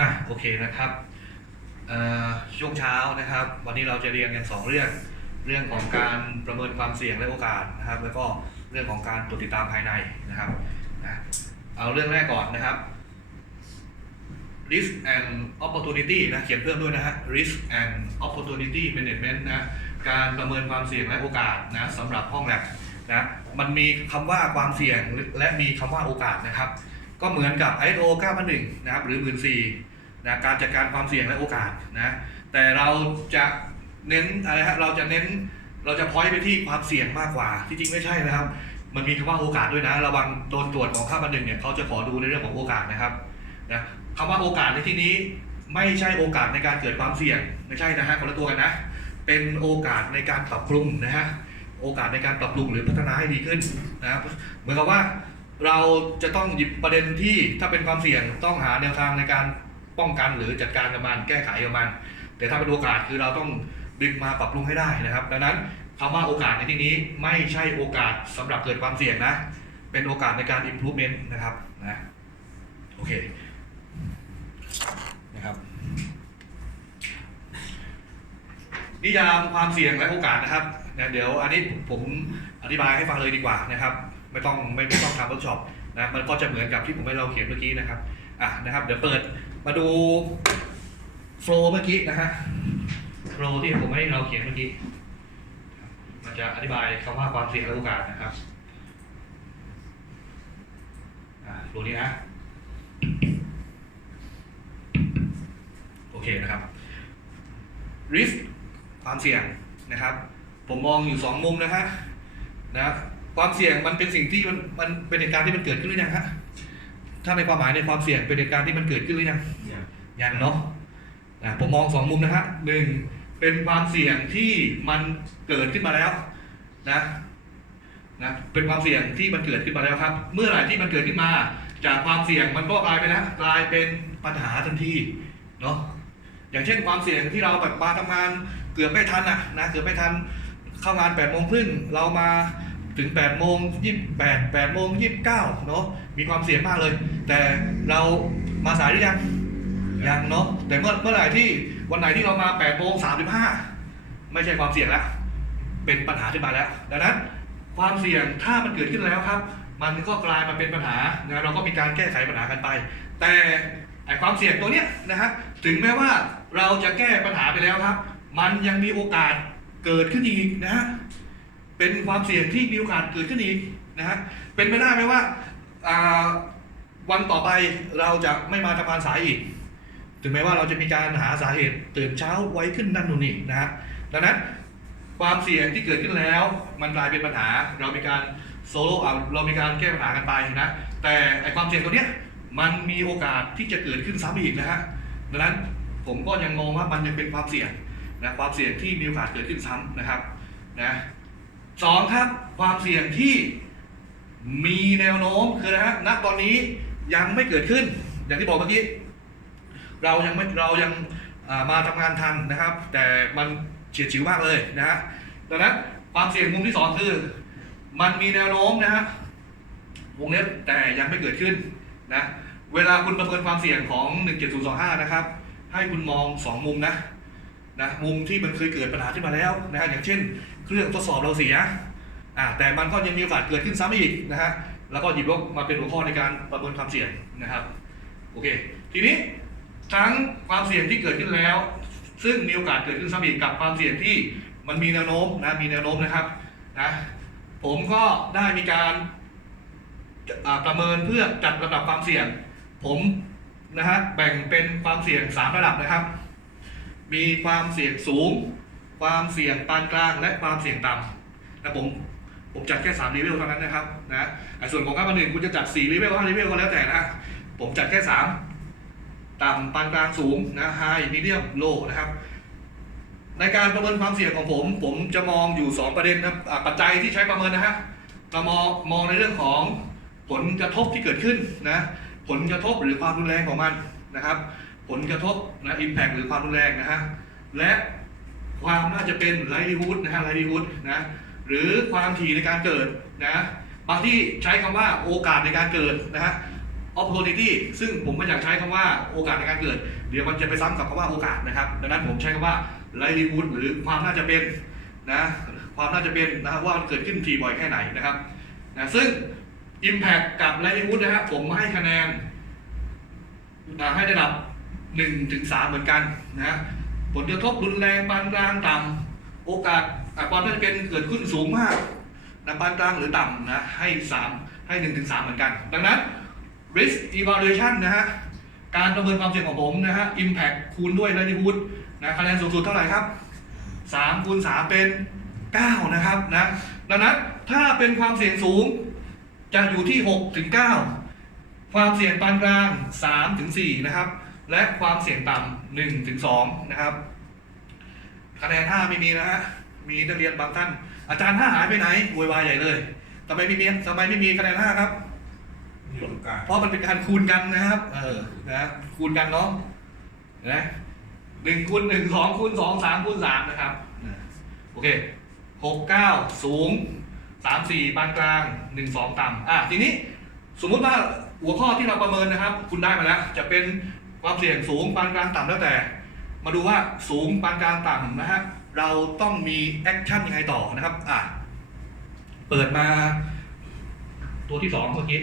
อะโอเคนะครับช่วงเช้านะครับ วันนี้เราจะเรียนกันสองเรื่อง เรื่องของการประเมินความเสี่ยงและโอกาสนะครับ แล้วก็เรื่องของการตรวจติดตามภายในนะครับนะเอาเรื่องแรกก่อนนะครับ risk and opportunity นะเขียนเพิ่มด้วยนะฮะ risk and opportunity management นะการประเมินความเสี่ยงและโอกาสนะสำหรับห้องแลบนะมันมีคำว่าความเสี่ยงและมีคำว่าโอกาสนะครับ ก็เหมือนกับ ISO 9001 นะครับหรือ 14นะการจัดการความเสี่ยงและโอกาสนะแต่เราจะเน้นอะไรฮะเราจะเน้นเราจะพอยไปที่ความเสี่ยงมากกว่าที่จริงไม่ใช่นะครับ มันมีคำว่าโอกาสด้วยนะ ระวังโดนตรวจของค่าบันหนึ่งเนี่ยเขาจะขอดูในเรื่องของโอกาสนะครับนะคำว่าโอกาสในที่นี้ไม่ใช่โอกาสในการเกิดความเสี่ยงไม่ใช่นะฮะคนละตัวกันนะ เป็นโอกาสในการปรับปรุงนะฮะโอกาสในการปรับปรุงหรือพัฒนาให้ดีขึ้นนะครับเหมือนกับว่า เราจะต้องหยิบประเด็นที่ถ้าเป็นความเสี่ยงต้องหาแนวทางในการป้องกันหรือจัดการกับมันแก้ไขกับมัน แต่ถ้าเป็นโอกาสคือเราต้องดึงมาปรับปรุงให้ได้นะครับ ดังนั้นคำว่าโอกาสในที่นี้ไม่ใช่โอกาสสำหรับเกิดความเสี่ยงนะ เป็นโอกาสในการ improvement นะครับนะโอเคนะครับนิยามความเสี่ยงและโอกาสนะครับเดี๋ยวอันนี้ผม อธิบายให้ฟังเลยดีกว่านะครับไม่ต้องไม่ไม่ต้องทำเวิร์กช็อปนะมันก็จะเหมือนกับที่ผมให้เราเขียนเมื่อกี้นะครับอะนะครับเดี๋ยวเปิดมาดูโฟล์เมื่อกี้นะฮะโฟล์ที่ผมให้เราเขียนเมื่อกี้มันจะอธิบายคำว่าความเสี่ยงและโอกาสนะครับอะโฟล์นี้นะโอเคนะครับ risk ความเสี่ยงนะครับ ผมมองอยู่สองมุมนะฮะ นะความเสี่ยงมันเป็นสิ่งที่มันมันเป็นเหตุการณ์ที่มันเกิดขึ้นหรือยังฮะถ้าในความหมายในความเสี่ยงเป็นเหตุการณ์ที่มันเกิดขึ้นหรือยังยังเนาะนะผมมองสองมุมนะฮะหนึ่งเป็นความเสี่ยงที่มันเกิดขึ้นมาแล้วนะนะเป็นความเสี่ยงที่มันเกิดขึ้นมาแล้วครับ เมื่อไหร่ที่มันเกิดขึ้นมา จากความเสี่ยงมันก็กลายไปแล้วกลายเป็นปัญหาทันทีเนาะอย่างเช่นความเสี่ยงที่เราแบบมาทำงานเกือบไม่ทันนะนะเกือบไม่ทัน เข้างาน8ปดโมงครึ่งเรามาถึง8ปดโมงยี่แปดแปดโมงยี่สิบเก้าเนาะมีความเสี่ยงมากเลย แต่เรามาสายหรือยังยังเนาะแต่เมื่อเมื่อไหร่ที่วันไหนที่เรามา8ปดโมงสามสิบห้าไม่ใช่ความเสี่ยงแล้วเป็นปัญหาขึ้นมาแล้วดังนั้นความเสี่ยงถ้ามันเกิดขึ้นแล้วครับ มันก็กลายมาเป็นปัญหานะเราก็มีการแก้ไขปัญหากันไป แต่ไอความเสี่ยงตัวเนี้ยนะฮะถึงแม้ว่าเราจะแก้ปัญหาไปแล้วครับ มันยังมีโอกาส เกิดขึ้นอีกนะฮะเป็นความเสี่ยงที่มีโอกาสเกิดขึ้นอีกนะฮะเป็นไปได้ไหมว่าวันต่อไปเราจะไม่มาทำงานสายอีก ถึงแม้ว่าเราจะมีการหาสาเหตุตื่นเช้าไว้ขึ้นนั่นนู่นนี่นะฮะดังนั้นความเสี่ยงที่เกิดขึ้นแล้ว มันกลายเป็นปัญหาเรามีการโซโล่เอาเรามีการแก้ปัญหากันไปนะแต่ไอความเสี่ยงตัวเนี้ยมันมีโอกาสที่จะเกิดขึ้นซ้ำอีกนะฮะดังนั้นผมก็ยังมองว่ามันยังเป็นความเสี่ยง นะความเสี่ยงที่มีโอกาสเกิดขึ้นซ้ำนะครับนะสองครับความเสี่ยงที่มีแนวโน้มคือนะฮะณตอนนี้ยังไม่เกิดขึ้น อย่างที่บอกเมื่อกี้เรายังไม่เรายังมาทำงานทันนะครับ แต่มันเฉียดฉิวมากเลยนะฮะดังนั้นความเสี่ยงมุมที่สองคือ มันมีแนวโน้มนะฮะวงเล็บแต่ยังไม่เกิดขึ้นนะเวลาคุณประเมินความเสี่ยงของ 17025 นะครับ ให้คุณมองสองมุมนะ นะมุมที่มันเคยเกิดปัญหาขึ้นมาแล้วนะฮะอย่างเช่น เครื่องทดสอบเราเสียอ่าแต่มันก็ยังมีโอกาสเกิดขึ้นซ้ำอีกนะฮะแล้วก็หยิบยกมาเป็นหัวข้อในการประเมินความเสี่ยงนะครับโอเค ทีนี้ทั้งความเสี่ยงที่เกิดขึ้นแล้ว ซึ่งมีโอกาสเกิดขึ้นซ้ำอีกกับความเสี่ยงที่มันมีแนวโน้มนะมีแนวโน้มนะครับนะผมก็ได้มีการประเมินเพื่อจัดระดับความเสี่ยง ผมนะฮะแบ่งเป็นความเสี่ยง 3 ระดับนะครับ มีความเสี่ยงสูง ความเสี่ยงปานกลางและความเสี่ยงต่ำนะผมผมจัดแค่3เลเวลเท่านั้นนะครับนะอะส่วนของข้ามาหนึ่งคุณจะจัด4เลเวล5เลเวลก็แล้วแต่นะผมจัดแค่ 3 ต่ำปานกลางสูงนะไฮมีเดียมโลนะครับ ในการประเมินความเสี่ยงของผม ผมจะมองอยู่ 2 ประเด็นนะปัจจัยที่ใช้ประเมินนะฮะจะมองมองในเรื่องของผลกระทบที่เกิดขึ้นนะผลกระทบหรือความรุนแรงของมันนะครับ ผลกระทบนะอิมแพกหรือความรุนแรงนะฮะและความน่าจะเป็นไลลีฮูดนะฮะไลลีฮูดนะหรือความถี่ในการเกิดนะบางที่ใช้คำว่าโอกาสในการเกิดนะฮะ opportunity ซึ่งผมไม่อยากใช้คำว่าโอกาสในการเกิด เดี๋ยวมันจะไปซ้ำกับคำว่าโอกาสนะครับ ดังนั้นผมใช้คำว่า likelihood หรือความน่าจะเป็นนะความน่าจะเป็นนะว่ามันเกิดขึ้นทีบ่อยแค่ไหนนะครับนะซึ่ง impact กับ likelihood นะครับผมให้คะแนนให้ระดับ 1ถึง3เหมือนกันนะผลกระทบรุนแรงปานกลางต่ำโอกาสอ่าความน่าจะเป็นเกิดขึ้นสูงมากนะปานกลางหรือต่ำนะให้ 3 ให้1ถึง3เหมือนกัน ดังนั้น risk evaluation นะฮะการประเมินความเสี่ยงของผมนะฮะ impact คูณด้วย likelihood นะคะแนนสูงสุดเท่าไหร่ครับ3คูณ3เป็น 9 นะครับนะดังนั้นถ้าเป็นความเสี่ยงสูงจะอยู่ที่6ถึง9ความเสี่ยงปานกลาง3ถึง4นะครับ และความเสี่ยงต่ำ1ถึง2นะครับคะแนน5ไม่มีนะฮะมีนักเรียนบางท่าน อาจารย์5หายไปไหนโวยวายใหญ่เลยทำไมไม่มีทำไมไม่มีคะแนน5ครับมีโอกาสเพราะมันเป็นการคูณกันนะครับ เออนะคูณกันเนาะนะหนึ่งคูณหนึ่งสองคูณสองสามคูณสามนะครับนะโอเคหกเก้าสูงสามสี่ปานกลางหนึ่งสองต่ำอะทีนี้สมมุติว่าหัวข้อที่เราประเมินนะครับ คุณได้มาแล้ว จะเป็น ความเสี่ยงสูงปานกลางต่ำแล้วแต่ มาดูว่าสูงปานกลางต่ำนะฮะเราต้องมีแอคชั่นยังไงต่อนะครับอะเปิดมาตัวที่สองเมื่อกี้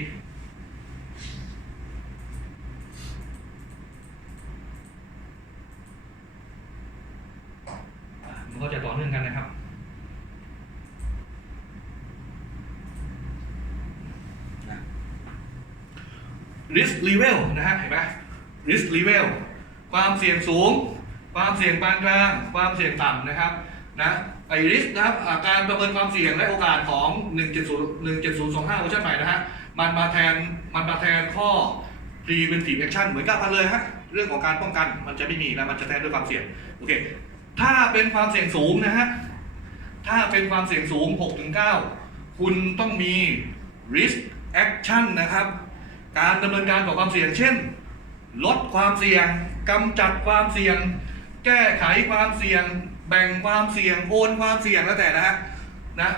มันก็จะต่อเนื่องกันนะครับนะ risk level นะฮะเห็นไหม risk level ความเสี่ยงสูง ความเสี่ยงปานกลาง ความเสี่ยงต่ำนะครับนะไอ้ risk นะครับการประเมินความเสี่ยงและโอกาสของ 170 17025เวอร์ชันใหม่นะฮะมันมาแทนมันมาแทนข้อ preventive action เหมือนกับมันเลยฮะเรื่องของการป้องกันมันจะไม่มีนะมันจะแทนด้วยความเสี่ยงโอเคถ้าเป็นความเสี่ยงสูงนะฮะถ้าเป็นความเสี่ยงสูง 6-9 คุณต้องมี risk action นะครับ การดำเนินการต่อความเสี่ยงเช่น ลดความเสี่ยงกำจัดความเสี่ยง แก้ไขความเสี่ยง แบ่งความเสี่ยงโอนความเสี่ยงแล้วแต่นะฮะนะ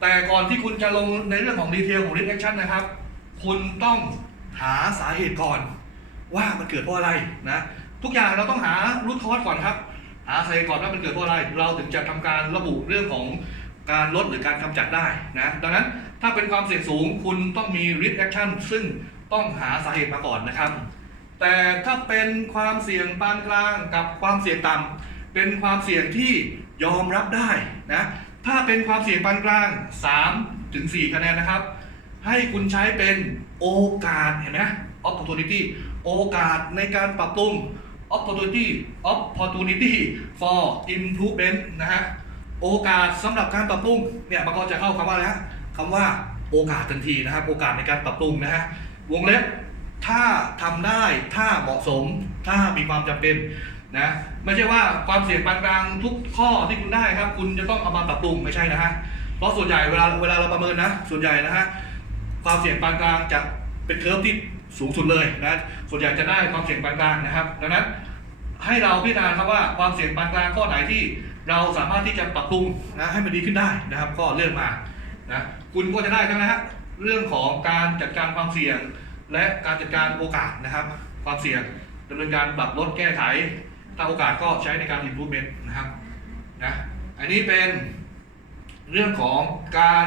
แต่ก่อนที่คุณจะลงในเรื่องของดีเทลของ risk action นะครับ คุณต้องหาสาเหตุก่อน ว่ามันเกิดเพราะอะไรนะทุกอย่างเราต้องหารูทคอสก่อนครับหาสาเหตุก่อนว่ามันเกิดเพราะอะไร เราถึงจะทำการระบุเรื่องของการลดหรือการกำจัดได้นะดังนั้นถ้าเป็นความเสี่ยงสูงคุณต้องมี risk action ซึ่งต้องหาสาเหตุมาก่อนนะครับ แต่ถ้าเป็นความเสี่ยงปานกลางกับความเสี่ยงต่ำเป็นความเสี่ยงที่ยอมรับได้นะถ้าเป็นความเสี่ยงปานกลาง 3 ถึง 4 คะแนนนะครับ ให้คุณใช้เป็นโอกาสเห็นไหม opportunity โอกาสในการปรับปรุง opportunity opportunity for improvement นะฮะโอกาสสำหรับการปรับปรุงเนี่ยมันก็จะเข้าคำว่าอะไรฮะคำว่าโอกาสทันทีนะครับ โอกาสในการปรับปรุงนะฮะวงเล็บ ถ้าทำได้ถ้าเหมาะสม ถ้ามีความจำเป็นนะไม่ใช่ว่าความเสี่ยงปานกลางทุกข้อที่คุณได้ครับ คุณจะต้องเอามาปรับปรุงไม่ใช่นะฮะเพราะส่วนใหญ่เวลาเวลาเราประเมินนะ ส่วนใหญ่นะฮะความเสี่ยงปานกลางจะเป็นเคอร์ฟที่สูงสุดเลยนะส่วนใหญ่จะได้ความเสี่ยงปานกลางนะครับ ดังนั้นให้เราพิจารณาครับว่าความเสี่ยงปานกลางข้อไหนที่เราสามารถที่จะปรับปรุงนะให้มันดีขึ้นได้นะครับ ก็เลือกมานะคุณก็จะได้ทั้งนะฮะเรื่องของการจัดการความเสี่ยง และการจัดการโอกาสนะครับ ความเสี่ยงดำเนินการปรับลดแก้ไขถ้าโอกาสก็ใช้ในการ improvement นะครับนะอันนี้เป็นเรื่องของการ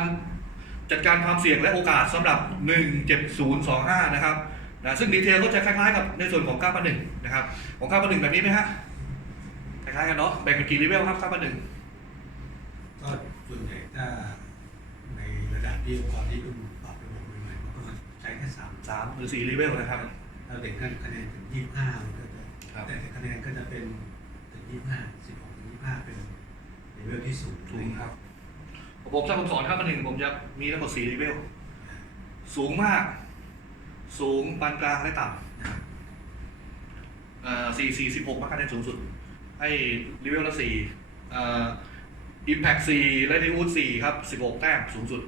จัดการความเสี่ยงและโอกาสสำหรับ 17025 นะครับนะซึ่งดีเทลก็จะคล้ายๆกับในส่วนของ9ประหนึ่งนะครับ ของ9ประหนึ่งแบบนี้ไหมฮะคล้ายๆกันเนาะแบ่งเป็นกี่เลเวลครับ9ประหนึ่งก็ส่วนใหญ่ถ้าในระดับที่องค์กรที่เพิ่งระบบใหม่ๆมันก็ใช้แค่ สามสามหรือ4เลเวลนะครับถ้าเด็กได้คะแนนถึงยี่สิบห้ามันก็จะครับ แต่คะแนนก็จะเป็นถึงยี่สิบห้าสิบหกถึงยี่สิบห้าเป็นเลเวลที่สูงถูกครับ ผมถ้าผมสอน9ประหนึ่งผมจะมีทั้งหมด4เลเวล สูงมาก สูงปานกลางและต่ำนะครับเอ่อ4 4 16มาคะแนนสูงสุด ให้เลเวลละ4เอ่อ impact 4และ reward 4ครับ16แต้มสูงสุด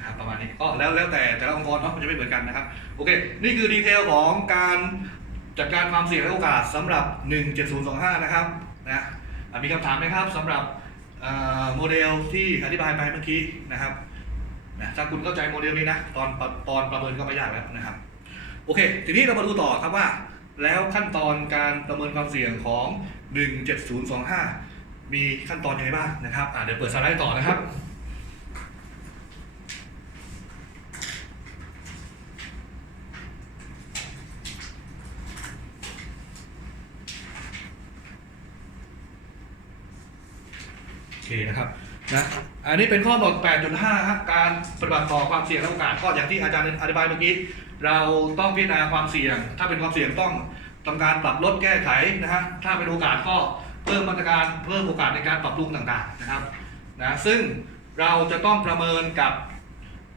นะครับประมาณนี้ก็แล้วแล้วแต่แต่ละองค์กรเนาะมันจะไม่เหมือนกันนะครับโอเค นี่คือดีเทลของการจัดการความเสี่ยงและโอกาสสำหรับ 17025 นะครับนะมีคำถามไหมครับสำหรับโมเดลที่อธิบายไปเมื่อกี้นะครับนะถ้าคุณเข้าใจโมเดลนี้นะตอนตอนประเมินก็ไม่ยากแล้วนะครับ โอเค ทีนี้เรามาดูต่อครับว่า แล้วขั้นตอนการประเมินความเสี่ยงของ 17025 มีขั้นตอนยังไงบ้างนะครับเดี๋ยวเปิดสไลด์ต่อนะครับ โอเค นะครับนะอันนี้เป็นข้อกำหนด8.5ครับการปฏิบัติต่อความเสี่ยงและโอกาสก็อย่างที่อาจารย์อธิบายเมื่อกี้ เราต้องพิจารณาความเสี่ยง ถ้าเป็นความเสี่ยงต้องทำการปรับลดแก้ไขนะฮะถ้าเป็นโอกาสก็เพิ่มมาตรการเพิ่มโอกาสในการปรับปรุงต่างๆนะครับนะซึ่งเราจะต้องประเมินกับ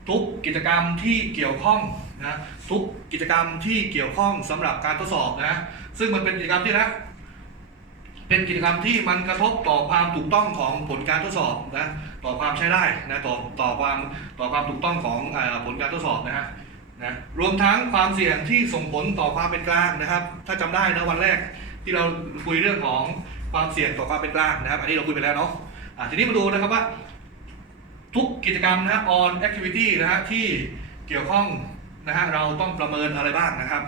ทุกกิจกรรมที่เกี่ยวข้องนะทุกกิจกรรมที่เกี่ยวข้องสำหรับการทดสอบนะซึ่งมันเป็นกิจกรรมที่นะ เป็นกิจกรรมที่มันกระทบต่อความถูกต้องของผลการทดสอบนะต่อความใช้ได้นะต่อต่อความต่อความถูกต้องของอผลการทดสอบนะฮะนะรวมทั้งความเสี่ยงที่ส่งผลต่อความเป็นกลางนะครับ ถ้าจำได้นะวันแรกที่เราคุยเรื่องของความเสี่ยงต่อความเป็นกลางนะครับ อันนี้เราคุยไปแล้วเนาะอะทีนี้มาดูนะครับว่า ทุกกิจกรรมนะฮะ on activity นะฮะที่เกี่ยวข้องนะฮะเราต้องประเมินอะไรบ้างนะครับ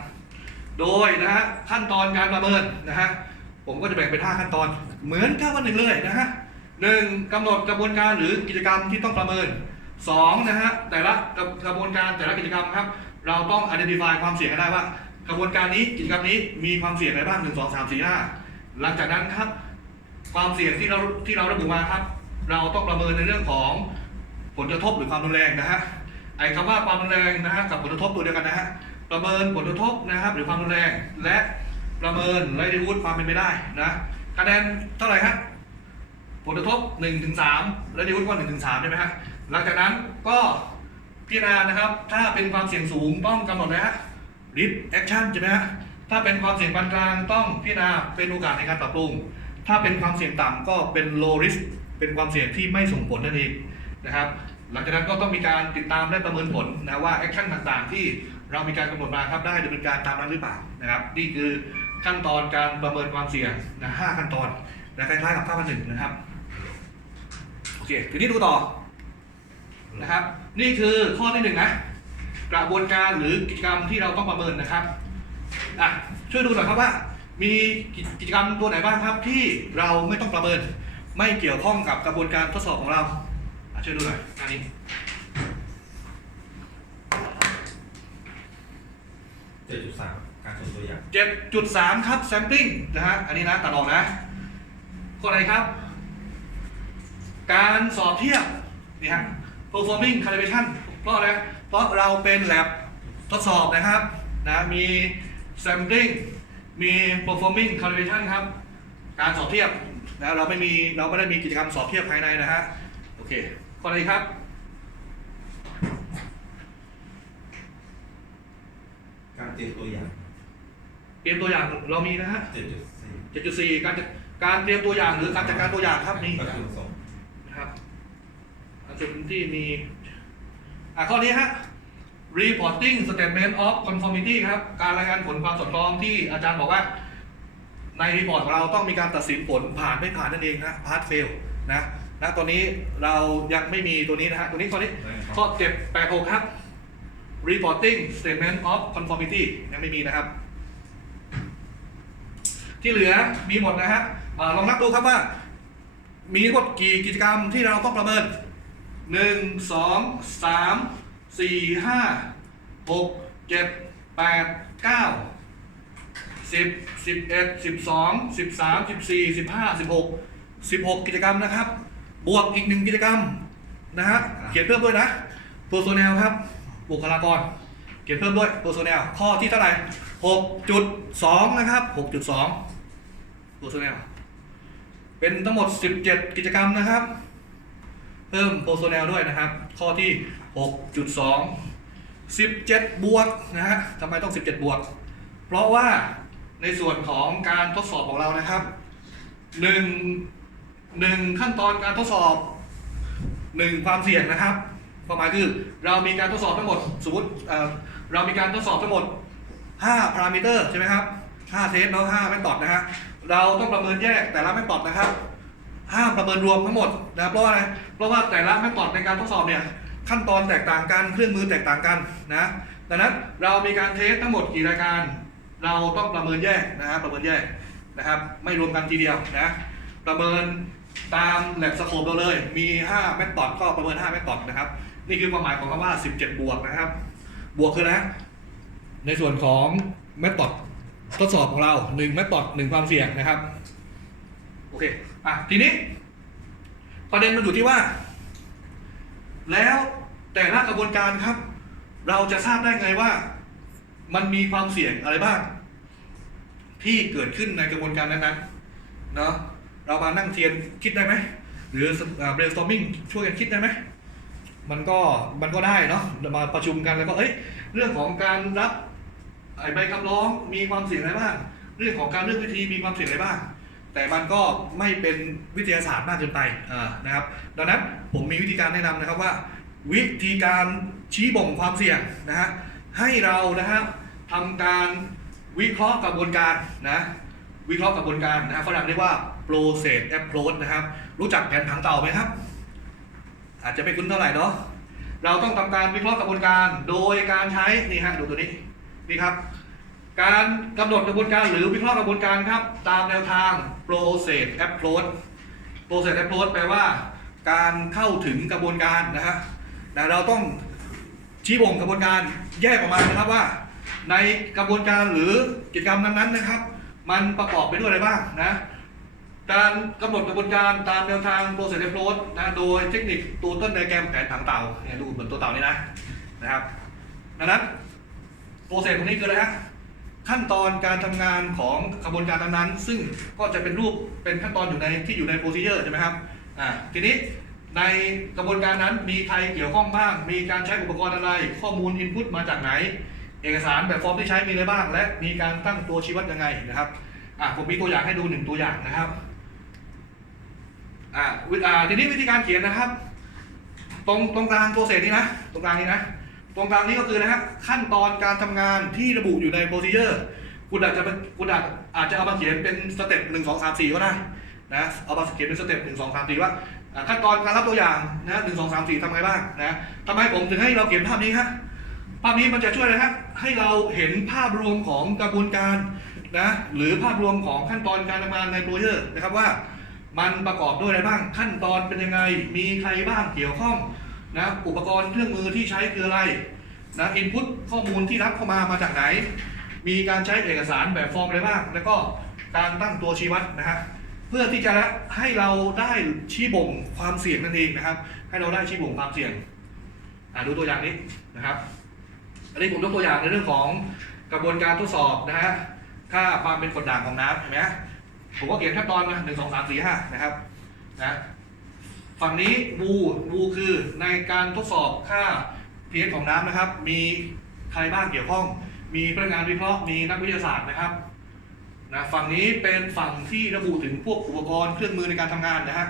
โดยนะฮะขั้นตอนการประเมินนะฮะ ผมก็จะแบ่งเป็น5ขั้นตอน เหมือนกับวันหนึ่งเลยนะฮะหนึ่งกำหนดกระบวนการหรือกิจกรรมที่ต้องประเมินสองนะฮะแต่ละกระบวนการแต่ละกิจกรรมครับ เราต้อง identify ความเสี่ยงให้ได้ว่า กระบวนการนี้กิจกรรมนี้มีความเสี่ยงอะไรบ้างหนึ่งสองสามสี่ห้าหลังจากนั้นครับ ความเสี่ยงที่เราที่เราระบุมาครับ เราต้องประเมินในเรื่องของผลกระทบหรือความรุนแรงนะฮะไอ้คำว่าความรุนแรงนะฮะกับผลกระทบตัวเดียวกันนะฮะประเมินผลกระทบนะครับ หรือความรุนแรงและ ประเมินไลดิวูดความเป็นไปได้นะคะแนนเท่าไหร่ฮะผลกระทบ1ถึง3ไลดิวูดก็1ถึง3ใช่ไหมฮะหลังจากนั้นก็พิจารณานะครับ ถ้าเป็นความเสี่ยงสูงต้องกำหนดนะฮะ risk action ใช่ไหมฮะถ้าเป็นความเสี่ยงปานกลางต้องพิจารณาเป็นโอกาสในการปรับปรุง ถ้าเป็นความเสี่ยงต่ำก็เป็น low risk เป็นความเสี่ยงที่ไม่ส่งผลนั่นเองนะครับหลังจากนั้นก็ต้องมีการติดตามและประเมินผลนะว่าแอคชั่นต่างๆ ที่เรามีการกำหนดมาครับได้ดำเนินการตามนั้นหรือเปล่านะครับนี่คือ ขั้นตอนการประเมินความเสี่ยงนะห้าขั้นตอนนะคล้ายๆกับข้าพันหนึ่งนะครับโอเคทีนี้ดูต่อนะครับ นี่คือข้อที่หนึ่งนะกระบวนการหรือกิจกรรมที่เราต้องประเมินนะครับอะช่วยดูหน่อยครับว่า มีกิจกรรมตัวไหนบ้างครับที่เราไม่ต้องประเมิน ไม่เกี่ยวข้องกับกระบวนการทดสอบของเราอะช่วยดูหน่อยอันนี้เจ็ดจุดสาม การส่งตัวอย่าง7.3ครับ sampling นะฮะอันนี้นะตัดออกนะข้อไหนครับ การสอบเทียบนี่ฮะ performing calibration เพราะอะไรเพราะเราเป็น lab ทดสอบนะครับนะมี sampling มี performing calibration ครับ การสอบเทียบนะเราไม่มีเราไม่ได้มีกิจกรรมสอบเทียบภายในนะฮะโอเคข้อไหนครับการเตรียมตัวอย่าง เตรียมตัวอย่างเรามีนะฮะเจ็ดจุดสี่7.4การจัดการเตรียมตัวอย่างหรือการจัดการตัวอย่างครับนี่วัตถุประสงค์นะครับอันสุดที่มีอะข้อนี้ฮะ reporting statement of conformity ครับ การรายงานผลความสอดคล้องที่อาจารย์บอกว่า ในรีพอร์ตของเราต้องมีการตัดสินผลผ่านไม่ผ่านนั่นเองนะ pass fail นะนะตอนนี้เรายังไม่มีตัวนี้นะฮะตัวนี้ข้อนี้ข้อ7 8 6ครับ reporting statement of conformity ยังไม่มีนะครับ ที่เหลือมีหมดนะฮะเอ่อลองนับดูครับว่า มีทั้งหมดกี่กิจกรรมที่เราต้องประเมินหนึ่งสองสามสี่ห้าหกเจ็ดแปดเก้าสิบสิบเอ็ดสิบสองสิบสามสิบสี่สิบห้าสิบหกสิบหกกิจกรรมนะครับ บวกอีกหนึ่งกิจกรรมนะฮะเขียนเพิ่มด้วยนะ personnel ครับบุคลากร เขียนเพิ่มด้วย personnel ข้อที่เท่าไหร่หกจุดสองนะครับหกจุดสอง personnel เป็นทั้งหมด 17 กิจกรรมนะครับ เพิ่ม personnel ด้วยนะครับ ข้อที่ 6.2 17 บวกนะฮะทำไมต้อง 17 บวก เพราะว่าในส่วนของการทดสอบของเรานะครับหนึ่งหนึ่งขั้นตอนการทดสอบหนึ่งความเสี่ยงนะครับความหมายคือเรามีการทดสอบทั้งหมดสมมติเรามีการทดสอบทั้งหมด 5 พารามิเตอร์ใช่ไหมครับ 5 เทสแล้ว5ไม่ตอบนะฮะ เราต้องประเมินแยกแต่ละไม่ตอบนะครับ ห้ามประเมินรวมทั้งหมดนะเพราะอะไรเพราะว่าแต่ละไม่ตอบในการทดสอบเนี่ยขั้นตอนแตกต่างกันเครื่องมือแตกต่างกันนะดังนั้นเรามีการเทสทั้งหมดกี่รายการ เราต้องประเมินแยกนะครับประเมินแยกนะครับ ไม่รวมกันทีเดียวนะประเมินตามแลบสโคปเราเลย มี5เมธอดก็ประเมิน5เมธอดนะครับ นี่คือความหมายของคำว่า 17 บวกนะครับ บวกคืออะไรนะ ในส่วนของเมธอด ทดสอบของเรา1เมธอด1ความเสี่ยงนะครับ โอเค อะ ทีนี้ ประเด็นมันอยู่ที่ว่า แล้วแต่ละกระบวนการครับ เราจะทราบได้ไงว่า มันมีความเสี่ยงอะไรบ้าง ที่เกิดขึ้นในกระบวนการนั้นๆเนาะเรามานั่งเทียนคิดได้ไหมหรือเอ่อ brainstorming ช่วยกันคิดได้ไหมมันก็มันก็ได้เนาะมาประชุมกันแล้วก็เอ้ยเรื่องของการรับ ไอ้ใบคำร้องมีความเสี่ยงอะไรบ้าง เรื่องของการเลือกวิธีมีความเสี่ยงอะไรบ้าง แต่มันก็ไม่เป็นวิทยาศาสตร์มากเกินไปนะครับ ดังนั้นผมมีวิธีการแนะนำนะครับว่า วิธีการชี้บ่งความเสี่ยงนะฮะให้เรานะครับทำการวิเคราะห์กระบวนการนะวิเคราะห์กระบวนการนะฝรั่งเรียกว่า process approach นะครับ รู้จักแผนผังเต่าไหมครับ อาจจะไม่คุ้นเท่าไหร่เนาะเราต้องทำการวิเคราะห์กระบวนการ โดยการใช้นี่ฮะดูตัวนี้ นี่ครับ การกำหนดกระบวนการหรือวิเคราะห์กระบวนการครับ ตามแนวทาง process approach process approach แปลว่า การเข้าถึงกระบวนการนะฮะนะเราต้องชี้บ่งกระบวนการแยกออกมานะครับว่า ในกระบวนการหรือกิจกรรมนั้นๆนะครับ มันประกอบไปด้วยอะไรบ้างนะการกำหนดกระบวนการตามแนวทาง process approach นะโดยเทคนิคตัวต้นไดแกรมแผนผังเต่าเนี่ยดูเหมือนตัวเต่านี่นะนะครับดังนั้น process ตรงนี้คืออะไรฮะขั้นตอนการทำงานของกระบวนการนั้นๆซึ่งก็จะเป็นรูปเป็นขั้นตอนอยู่ในที่อยู่ใน procedure ใช่ไหมครับอ่าทีนี้ในกระบวนการนั้นมีใครเกี่ยวข้องบ้าง มีการใช้อุปกรณ์อะไร ข้อมูล input มาจากไหน เอกสารแบบฟอร์มที่ใช้มีอะไรบ้าง และมีการตั้งตัวชี้วัดยังไงนะครับอะผมมีตัวอย่างให้ดูหนึ่งตัวอย่างนะครับอ่าวิอ่าทีนี้วิธีการเขียนนะครับ ตรงตรงกลางโปรเซสนี้นะ ตรงกลางนี้นะ ตรงกลางนี้ก็คือนะครับขั้นตอนการทำงานที่ระบุอยู่ใน procedure คุณอาจจะเป็นคุณอาจอาจจะเอามาเขียนเป็นสเต็ปหนึ่งสองสามสี่ก็ได้นะเอามาเขียนเป็นสเต็ปหนึ่งสองสามสี่ว่าขั้นตอนการรับตัวอย่างนะหนึ่งสองสามสี่ทำไงบ้างนะทำไมผมถึงให้เราเขียนภาพนี้ฮะภาพนี้มันจะช่วยอะไรครับให้เราเห็นภาพรวมของกระบวนการนะหรือภาพรวมของขั้นตอนการทำงานใน procedure นะครับว่า มันประกอบด้วยอะไรบ้างขั้นตอนเป็นยังไงมีใครบ้างเกี่ยวข้อง นะอุปกรณ์เครื่องมือที่ใช้คืออะไรนะอินพุตข้อมูลที่รับเข้ามามาจากไหน มีการใช้เอกสารแบบฟอร์มอะไรบ้าง แล้วก็การตั้งตัวชี้วัดนะฮะเพื่อที่จะให้เราได้ชี้บ่งความเสี่ยงนั่นเองนะครับ ให้เราได้ชี้บ่งความเสี่ยงอะดูตัวอย่างนี้นะครับอันนี้ผมยกตัวอย่างในเรื่องของกระบวนการทดสอบนะฮะค่าความเป็นกรดด่างของน้ำเห็นไหมผมก็เขียนขั้นตอนมาหนึ่งสองสามสี่ห้านะครับนะ ฝั่งนี้วูวูคือในการทดสอบค่า pH ของน้ำนะครับ มีใครบ้างเกี่ยวข้อง มีพนักงานวิเคราะห์มีนักวิทยาศาสตร์นะครับนะฝั่งนี้เป็นฝั่งที่ระบุถึงพวกอุปกรณ์เครื่องมือในการทำงานนะฮะ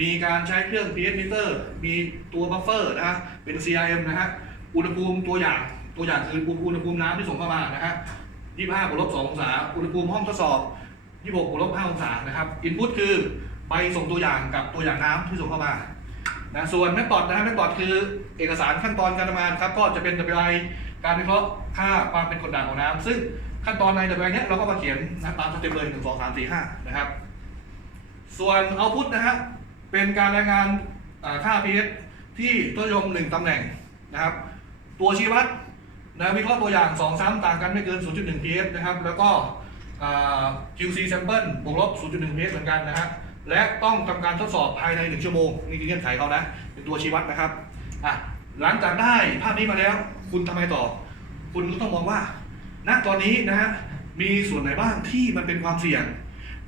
มีการใช้เครื่อง pH meter มีตัวบัฟเฟอร์นะฮะเป็น CRM นะฮะอุณหภูมิตัวอย่างตัวอย่างคืออุณหภูมิน้ำที่ส่งเข้ามานะฮะ25บวกลบ2องศาอุณหภูมิห้องทดสอบ26บวกลบ5องศานะครับ input คือ ใบส่งตัวอย่างกับตัวอย่างน้ำที่ส่งเข้ามานะส่วนแม t ตอดนะฮะแม t ตอดคือเอกสารขั้นตอนการทำงานครับก็จะเป็น WI การวิเคราะห์ค่าความเป็นกดด่างของน้ำซึ่งขั้นตอนใน WI เนี้ยเราก็มาเขียนนะตามสเต็ปเลย1 2 3 4 5นะครับ ส่วน output นะฮะเป็นการรายงานค่า pH ที่ตัวยม1ตำแหน่งนะครับ ตัวชี้วัดนะวิเคราะห์ตัวอย่าง 2 ซ้ำต่างกันไม่เกิน 0.1 pH นะครับ แล้วก็ QC sample บวกลบ 0.1เมตรเหมือนกันนะฮะ และต้องทำการทดสอบภายใน1ชั่วโมงนี่คือเงื่อนไขเขานะเป็นตัวชี้วัดนะครับอะหลังจากได้ภาพนี้มาแล้ว คุณทำไมต่อ คุณก็ต้องมองว่าณตอนนี้นะฮะมีส่วนไหนบ้างที่มันเป็นความเสี่ยง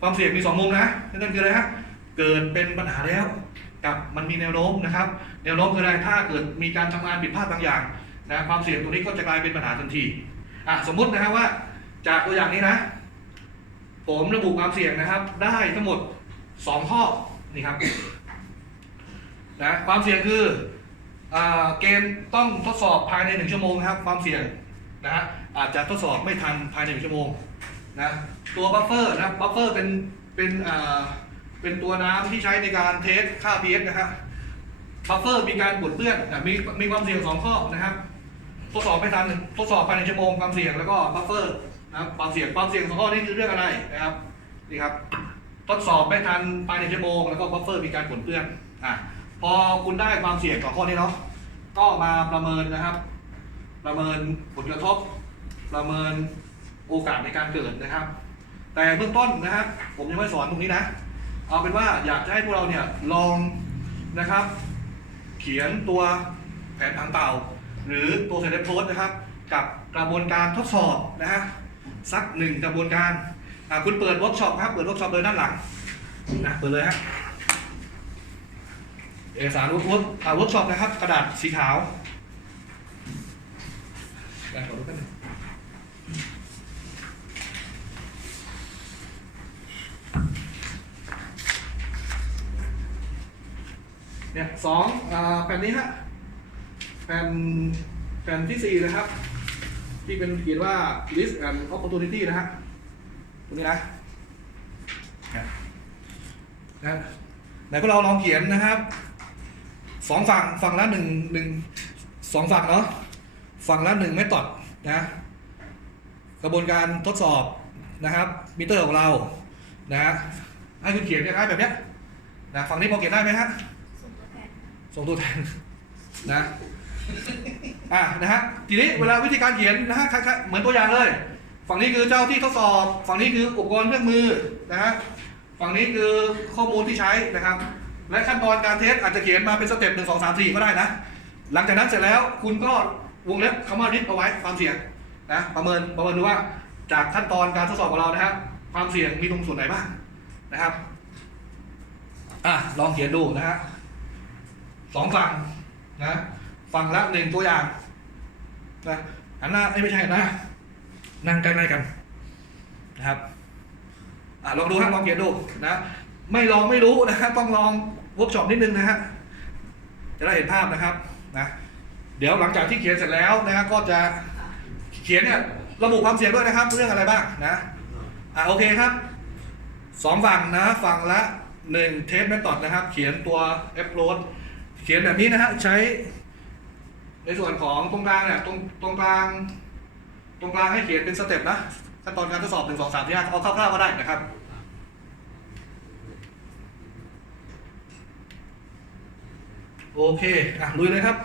ความเสี่ยงมีสองมุมนะนั่นคืออะไรฮะเกิดเป็นปัญหาแล้วกับมันมีแนวโน้มนะครับ แนวโน้มคืออะไรถ้าเกิดมีการทำงานผิดพลาดบางอย่างนะความเสี่ยงตัวนี้ก็จะกลายเป็นปัญหาทันทีอะสมมุตินะฮะว่า จากตัวอย่างนี้นะ ผมระบุความเสี่ยงนะครับ ได้ทั้งหมด 2ข้อนี่ครับนะความเสี่ยงคืออเกณฑ์ต้องทดสอบภายใน1ชั่วโมงนะครับ ความเสี่ยงนะฮะอาจจะทดสอบไม่ทันภายใน1ชั่วโมงนะตัวบัฟเฟอร์นะบัฟเฟอร์เป็นเป็นอ่าเป็นตัวน้ำที่ใช้ในการเทสค่า pH นะครับบัฟเฟอร์มีการปวดเปื้อนนะมีมีความเสี่ยง2ข้อนะครับทดสอบไม่ทันทดสอบภายในชั่วโมงความเสี่ยงแล้วก็บัฟเฟอร์นะครับความเสี่ยงความเสี่ยงสองข้อนี้คือเรื่องอะไรนะครับนี่ครับ ทดสอบไม่ทันภายในชั่วโมงแล้วก็บัฟเฟอร์มีการปนเปื้อนอะพอคุณได้ความเสี่ยงต่อข้อนี้เนาะก็มาประเมินนะครับ ประเมินผลกระทบ ประเมินโอกาสในการเกิดนะครับ แต่เบื้องต้นนะฮะผมยังไม่สอนตรงนี้นะ เอาเป็นว่าอยากจะให้พวกเราเนี่ยลองนะครับ เขียนตัวแผนผังเต่า หรือตัวเซเลปโพสนะครับ กับกระบวนการทดสอบนะฮะสักหนึ่งกระบวนการ คุณเปิดเวิร์กช็อปครับ เปิดเวิร์กช็อปเลยด้านหลังนะเปิดเลยฮะเอกสารเวิร์กเวิร์กช็อปนะครับ กระดาษสีขาวได้ขอดูกันหนึ่งเนี่ยสองอแผ่นนี้ฮะแผ่นแผ่นที่สี่นะครับ ที่เป็นเขียนว่า risk and opportunity นะฮะ ตรงนี้นะเนี่ยนะไหนพวกเราลองเขียนนะครับสองฝั่งฝั่งละหนึ่งหนึ่งสองฝั่งเนาะฝั่งละหนึ่งไม่ตอดนะกระบวนการทดสอบนะครับ มิเตอร์ของเรานะให้คุณเขียนคล้ายๆแบบเนี้ยนะฝั่งนี้พอเขียนได้ไหมฮะส่งตัวแทนนะอะนะฮะทีนี้เวลาวิธีการเขียนนะฮะคล้ายๆเหมือนตัวอย่างเลย ฝั่งนี้คือเจ้าที่ทดสอบ ฝั่งนี้คืออุปกรณ์เครื่องมือนะฮะฝั่งนี้คือข้อมูลที่ใช้นะครับ และขั้นตอนการเทสอาจจะเขียนมาเป็นสเต็ปหนึ่งสองสามสี่ก็ได้นะ หลังจากนั้นเสร็จแล้วคุณก็วงเล็บคำว่าริดเอาไว้ความเสี่ยงนะประเมินประเมินดูว่าจากขั้นตอนการทดสอบของเรานะครับความเสี่ยงมีตรงส่วนไหนบ้างนะครับอะลองเขียนดูนะฮะสองฝั่งนะฝั่งละหนึ่งตัวอย่างนะหันหน้าไม่ใช่นะ นั่งใกล้ๆกันนะครับอะลองดูฮะลองเขียนดูนะไม่ลองไม่รู้นะฮะต้องลองเวิร์กช็อปนิดนึงนะฮะจะได้เห็นภาพนะครับนะเดี๋ยวหลังจากที่เขียนเสร็จแล้วนะฮะก็จะเขียนเนี่ยระบุความเสี่ยงด้วยนะครับ เรื่องอะไรบ้างนะอะโอเคครับสองฝั่งนะฝั่งละหนึ่งเทสเมธอดนะครับ เขียนตัว a p p r o a c h เขียนแบบนี้นะฮะใช้ในส่วนของตรงกลางเนี่ยตรงตรงกลาง ตรงกลางให้เขียนเป็นสเต็ปนะขั้นตอนการทดสอบหนึ่งสองสามที่ห้าเอาคร่าวๆก็ได้นะครับโอเคอะลุยเลยครับ